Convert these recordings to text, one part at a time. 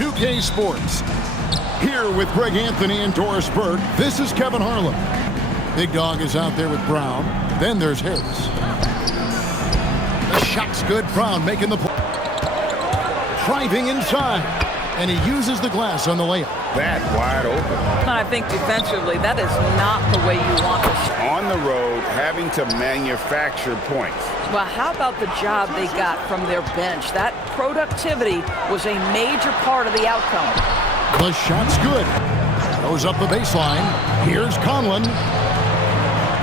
2K Sports. Here with Greg Anthony and Doris Burke, this is Kevin Harlan. Big Dog is out there with Brown. Then there's Harris. The shot's good. Brown making the play. Driving inside. And he uses the glass on the layup. That wide open. I think defensively, that is not the way you want to shoot. On the road, having to manufacture points. Well, how about the job they got from their bench? That productivity was a major part of the outcome. The shot's good. Goes up the baseline. Here's Conlon.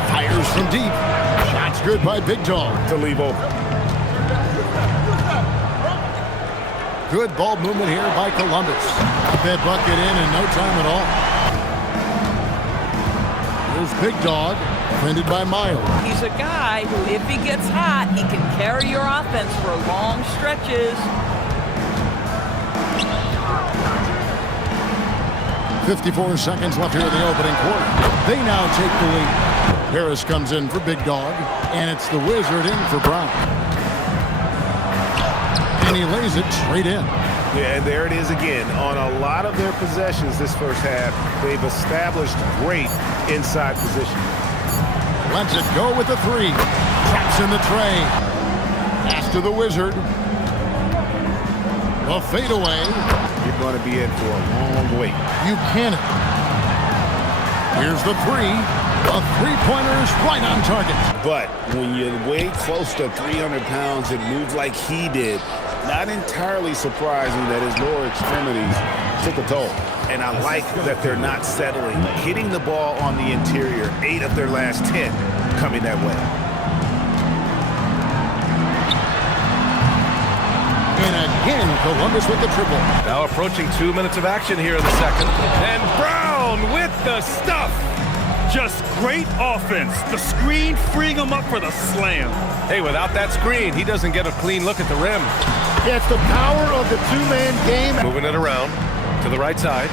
Fires from deep. Shot's good by Big Dog. To leave open. Good ball movement here by Columbus. Got that bucket in no time at all. Here's Big Dog, defended by Miles. He's a guy who, if he gets hot, he can carry your offense for long stretches. 54 seconds left here in the opening quarter. They now take the lead. Harris comes in for Big Dog, and it's the Wizard in for Brown. And he lays it straight in. Yeah, and there it is again. On a lot of their possessions this first half, they've established great inside position. Lets it go with the three. Traps in the tray. Pass to the Wizard. A fadeaway. You're going to be in for a long wait. Buchanan. Here's the three. A three-pointer is right on target. But when you weigh close to 300 pounds and move like he did, not entirely surprising that his lower extremities took a toll. And I like that they're not settling. Hitting the ball on the interior, 8 of their last 10 coming that way. And again, Columbus with the triple. Now approaching 2 minutes of action here in the second. And Brown with the stuff. Just great offense. The screen freeing him up for the slam. Hey, without that screen, he doesn't get a clean look at the rim. Yeah, it's the power of the two-man game. Moving it around to the right side.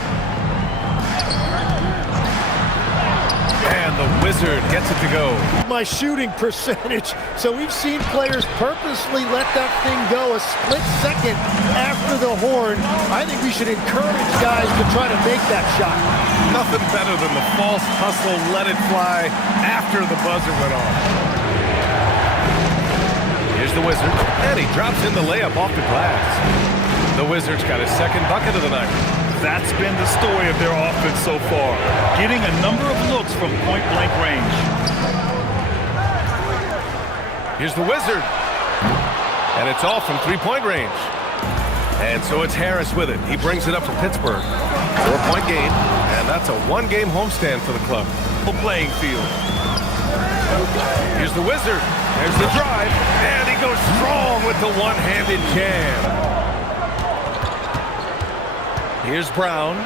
And the Wizard gets it to go. My shooting percentage. So we've seen players purposely let that thing go a split second after the horn. I think we should encourage guys to try to make that shot. Nothing better than the false hustle, let it fly after the buzzer went off. Here's the Wizard, and he drops in the layup off the glass. The Wizard's got his second bucket of the night. That's been the story of their offense so far, getting a number of looks from point-blank range. Here's the Wizard, and it's all from three-point range. And so it's Harris with it. He brings it up for Pittsburgh. 4-point game, and that's a one-game homestand for the club. Full playing field. Here's the Wizard. There's the drive, and he goes strong with the one-handed jam. Here's Brown.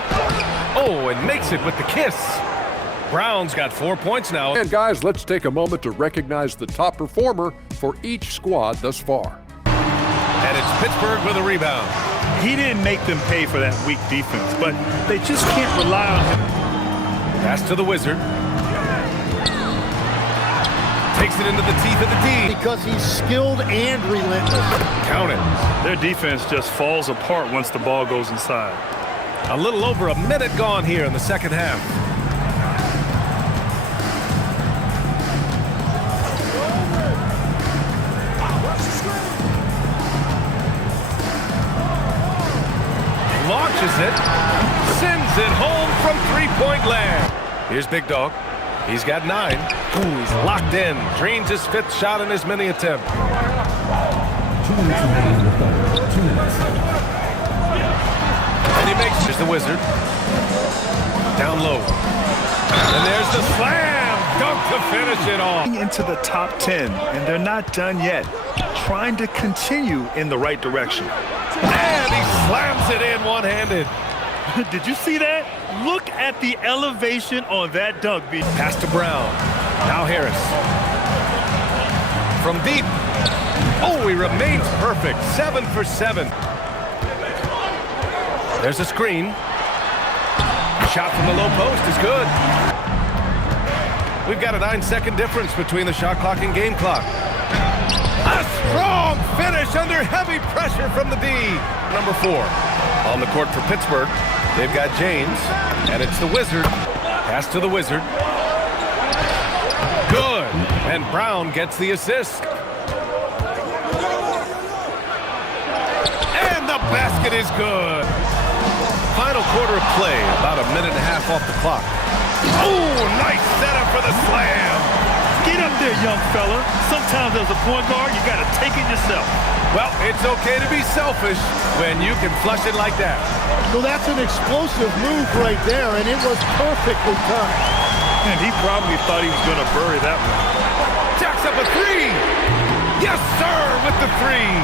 Oh, and makes it with the kiss. Brown's got 4 points now. And guys, let's take a moment to recognize the top performer for each squad thus far. And it's Pittsburgh with a rebound. He didn't make them pay for that weak defense, but they just can't rely on him. Pass to the Wizard. Takes it into the teeth of the D. Because he's skilled and relentless. Count it. Their defense just falls apart once the ball goes inside. A little over a minute gone here in the second half. Launches it, sends it home from three-point land. Here's Big Dog. He's got 9. Ooh, he's locked in. Drains his 5th shot in his mini attempt. And he makes. Here's the Wizard. Down low. And there's the slam dunk to finish it off. Into the top 10, and they're not done yet. Trying to continue in the right direction. And he slams it in one-handed. Did you see that? Look at the elevation on that dunk. Pass to Brown. Now Harris. From deep. Oh, he remains perfect. 7 for 7. There's a screen. Shot from the low post is good. We've got a 9-second difference between the shot clock and game clock. A strong finish under heavy pressure from the D. Number 4. On the court for Pittsburgh, they've got James, and it's the Wizard. Pass to the Wizard. Good, and Brown gets the assist. And the basket is good. Final quarter of play, about a minute and a half off the clock. Oh, nice setup for the slam. Get up there, young fella. Sometimes as a point guard, you got to take it yourself. Well, it's okay to be selfish when you can flush it like that. So that's an explosive move right there, and it was perfectly timed. And he probably thought he was going to bury that one. Jacks up a three. Yes, sir, with the three.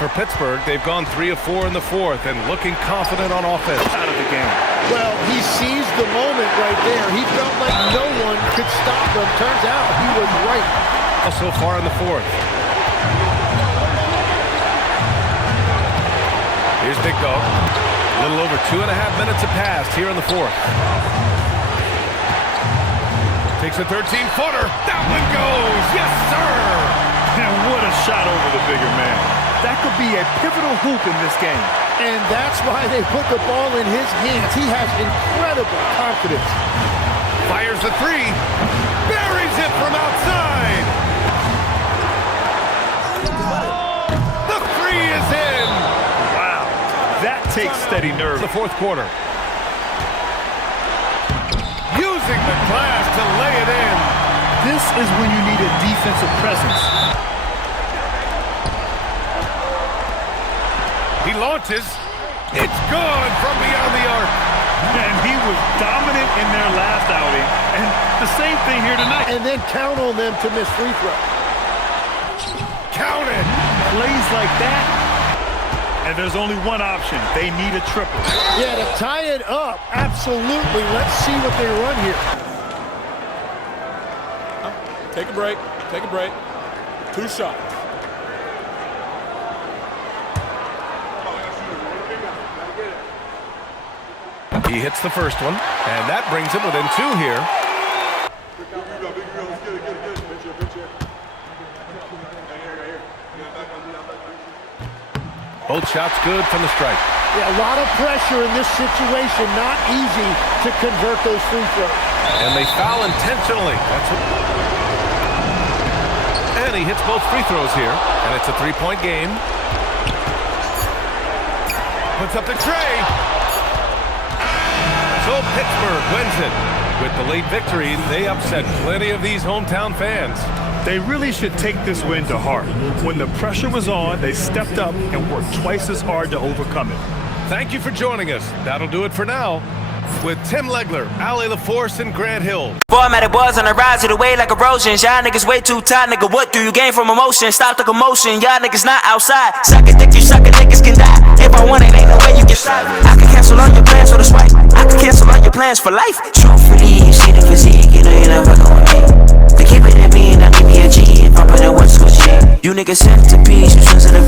For Pittsburgh, they've gone 3 of 4 in the fourth and looking confident on offense. Out of the game. Well, he seized the moment right there. He felt like no one could stop him. Turns out he was right. So far in the fourth. Here's Big Dog. A little over 2.5 minutes have passed here in the fourth. Takes a 13-footer. That one goes. Yes, sir. And what a shot over the bigger man. That could be a pivotal hoop in this game. And that's why they put the ball in his hands. He has incredible confidence. Fires the three. Buries it from outside. The three is in. Wow. That takes steady nerve. The fourth quarter. Using the glass to lay it in. This is when you need a defensive presence. He launches. It's good from beyond the arc. And he was dominant in their last outing. And the same thing here tonight. And then count on them to miss free throw. Count it. Plays like that. And there's only one option. They need a triple. Yeah, to tie it up. Absolutely. Let's see what they run here. Take a break. Take a break. 2 shots. He hits the first one, and that brings him within 2 here. Both shots good from the stripe. Yeah, a lot of pressure in this situation. Not easy to convert those free throws. And they foul intentionally. And he hits both free throws here, and it's a 3-point game. Puts up the tray. So Pittsburgh wins it. With the late victory, they upset plenty of these hometown fans. They really should take this win to heart. When the pressure was on, they stepped up and worked twice as hard to overcome it. Thank you for joining us. That'll do it for now. With Tim Legler, Ali LaForce, and Grant Hill. Formatted boys on the rise of the way like erosions. Y'all niggas way too tight, nigga. What do you gain from emotion? Stop the commotion. Y'all niggas not outside. Suck a dick, you sucker niggas can die. If I want it, ain't no way you can stop. I can cancel on your plans for the swipe. I can cancel on your plans for life. Truthfully, you see the physique, you know you're not fucking with me. They keep it at me and I give me a G. If I'm putting what's good shit. You niggas centerpiece, you sensitive.